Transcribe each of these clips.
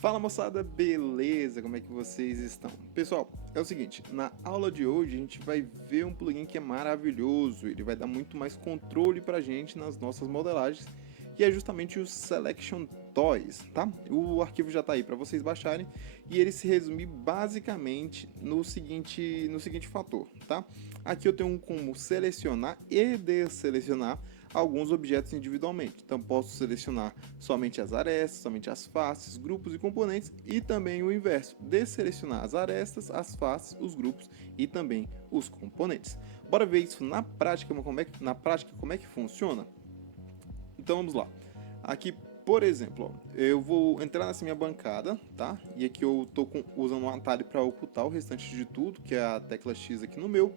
Fala moçada, beleza? Como é que vocês estão? Pessoal, é o seguinte, na aula de hoje a gente vai ver um plugin que é maravilhoso, ele vai dar muito mais controle pra gente nas nossas modelagens, que é justamente o Selection Toys, tá? O arquivo já tá aí para vocês baixarem e ele se resume basicamente no seguinte fator, tá? Aqui eu tenho como selecionar e desselecionar alguns objetos individualmente. Então posso selecionar somente as arestas, somente as faces, grupos e componentes e também o inverso, desselecionar as arestas, as faces, os grupos e também os componentes. Bora ver isso na prática, como é que funciona? Então vamos lá. Aqui, por exemplo, ó, eu vou entrar nessa minha bancada, tá? E aqui eu estou usando um atalho para ocultar o restante de tudo, que é a tecla X aqui no meu.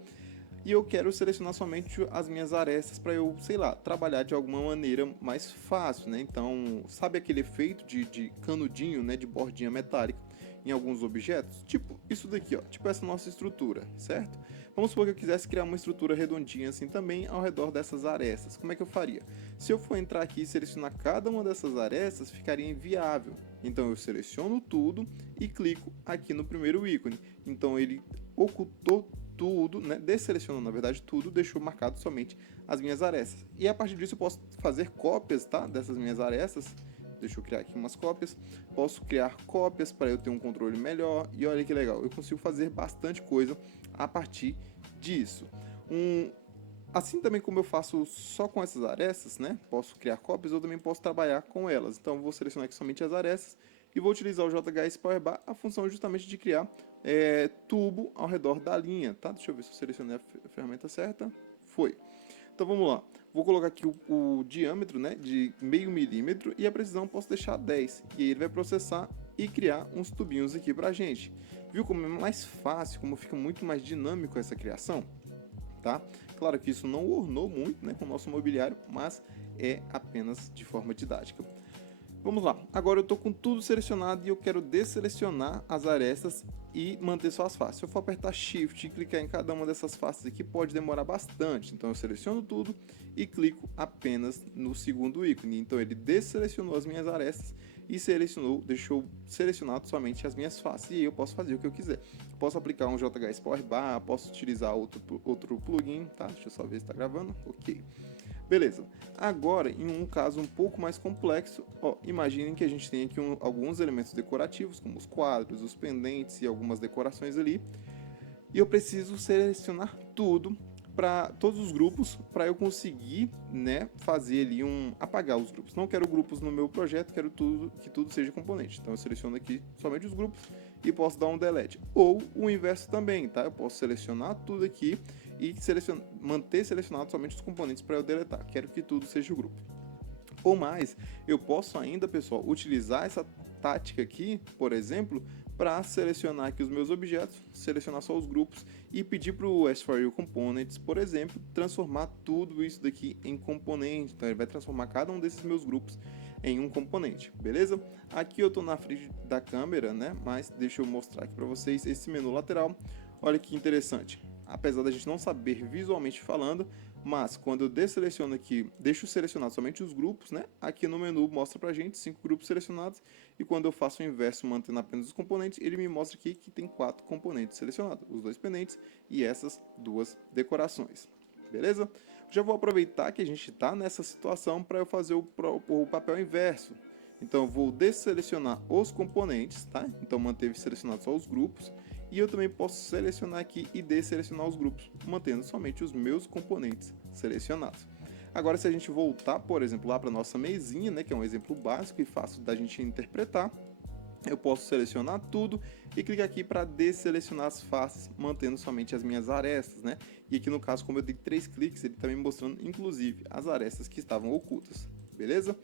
E eu quero selecionar somente as minhas arestas para eu, sei lá, trabalhar de alguma maneira mais fácil, né? Então, sabe aquele efeito de canudinho, né, de bordinha metálica em alguns objetos? Tipo isso daqui, ó, tipo essa nossa estrutura, certo? Vamos supor que eu quisesse criar uma estrutura redondinha assim também ao redor dessas arestas. Como é que eu faria? Se eu for entrar aqui e selecionar cada uma dessas arestas, ficaria inviável. Então eu seleciono tudo e clico aqui no primeiro ícone. Então ele ocultou tudo, né, desselecionou na verdade tudo, deixou marcado somente as minhas arestas. E a partir disso eu posso fazer cópias, tá, dessas minhas arestas. Deixa eu criar aqui umas cópias. Posso criar cópias para eu ter um controle melhor. E olha que legal, eu consigo fazer bastante coisa a partir disso. Assim também como eu faço só com essas arestas, né? Posso criar cópias, eu também posso trabalhar com elas. Então vou selecionar aqui somente as arestas e vou utilizar o JHS Power Bar, a função justamente de criar tubo ao redor da linha, tá? Deixa eu ver se eu selecionei a ferramenta certa. Foi. Então vamos lá. Vou colocar aqui o diâmetro, né, de meio milímetro e a precisão posso deixar 10. E aí ele vai processar e criar uns tubinhos aqui pra gente. Viu como é mais fácil, como fica muito mais dinâmico essa criação? Tá? Claro que isso não ornou muito, né, com o nosso mobiliário, mas é apenas de forma didática. Vamos lá, agora eu estou com tudo selecionado e eu quero desselecionar as arestas e manter só as faces. Se eu for apertar Shift e clicar em cada uma dessas faces aqui, pode demorar bastante. Então eu seleciono tudo e clico apenas no segundo ícone. Então ele desselecionou as minhas arestas e deixou selecionado somente as minhas faces. E aí eu posso fazer o que eu quiser. Posso aplicar um JHS Power Bar, posso utilizar outro plugin, tá? Deixa eu só ver se está gravando. Ok. Beleza. Agora, em um caso um pouco mais complexo, ó, imaginem que a gente tem aqui alguns elementos decorativos, como os quadros, os pendentes e algumas decorações ali, e eu preciso selecionar tudo para todos os grupos para eu conseguir, né, fazer ali apagar os grupos. Não quero grupos no meu projeto, quero que tudo seja componente. Então eu seleciono aqui somente os grupos e posso dar um delete. Ou o inverso também, tá? Eu posso selecionar tudo aqui e manter selecionado somente os componentes para eu deletar. Quero que tudo seja o grupo. Ou mais, eu posso ainda, pessoal, utilizar essa tática aqui, por exemplo, para selecionar aqui os meus objetos, selecionar só os grupos e pedir para o S4U Components, por exemplo, transformar tudo isso daqui em componente. Então ele vai transformar cada um desses meus grupos em um componente, beleza? Aqui eu estou na frente da câmera, né? Mas deixa eu mostrar aqui para vocês esse menu lateral. Olha que interessante. Apesar da gente não saber visualmente falando, mas quando eu desseleciono aqui, deixo selecionado somente os grupos, né? Aqui no menu mostra pra gente 5 grupos selecionados e quando eu faço o inverso mantendo apenas os componentes, ele me mostra aqui que tem 4 componentes selecionados, os 2 pendentes e essas 2 decorações. Beleza? Já vou aproveitar que a gente está nessa situação para eu fazer o papel inverso. Então eu vou desselecionar os componentes, tá? Então manteve selecionado só os grupos. E eu também posso selecionar aqui e desselecionar os grupos, mantendo somente os meus componentes selecionados. Agora, se a gente voltar, por exemplo, lá para a nossa mesinha, né, que é um exemplo básico e fácil da gente interpretar, eu posso selecionar tudo e clicar aqui para desselecionar as faces, mantendo somente as minhas arestas, né? E aqui no caso, como eu dei 3 cliques, ele está me mostrando inclusive as arestas que estavam ocultas, beleza?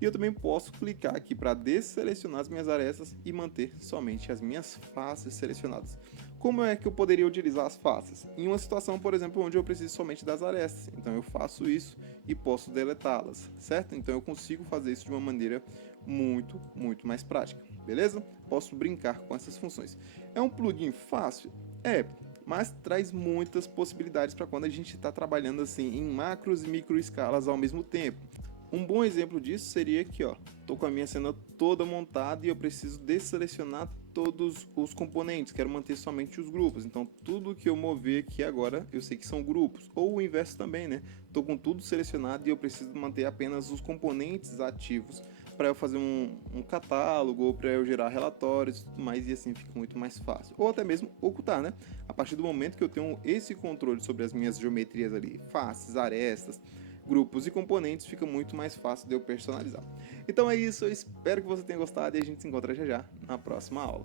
E eu também posso clicar aqui para desselecionar as minhas arestas e manter somente as minhas faces selecionadas. Como é que eu poderia utilizar as faces? Em uma situação, por exemplo, onde eu preciso somente das arestas. Então eu faço isso e posso deletá-las, certo? Então eu consigo fazer isso de uma maneira muito mais prática, beleza? Posso brincar com essas funções. É um plugin fácil? É, mas traz muitas possibilidades para quando a gente está trabalhando assim em macros e micro escalas ao mesmo tempo. Um bom exemplo disso seria aqui, ó. Tô com a minha cena toda montada e eu preciso desselecionar todos os componentes, quero manter somente os grupos. Então, tudo que eu mover aqui agora, eu sei que são grupos. Ou o inverso também, né? Tô com tudo selecionado e eu preciso manter apenas os componentes ativos para eu fazer um catálogo ou para eu gerar relatórios e tudo mais, e assim fica muito mais fácil. Ou até mesmo ocultar, né? A partir do momento que eu tenho esse controle sobre as minhas geometrias ali, faces, arestas, grupos e componentes, fica muito mais fácil de eu personalizar. Então é isso, eu espero que você tenha gostado e a gente se encontra já já na próxima aula.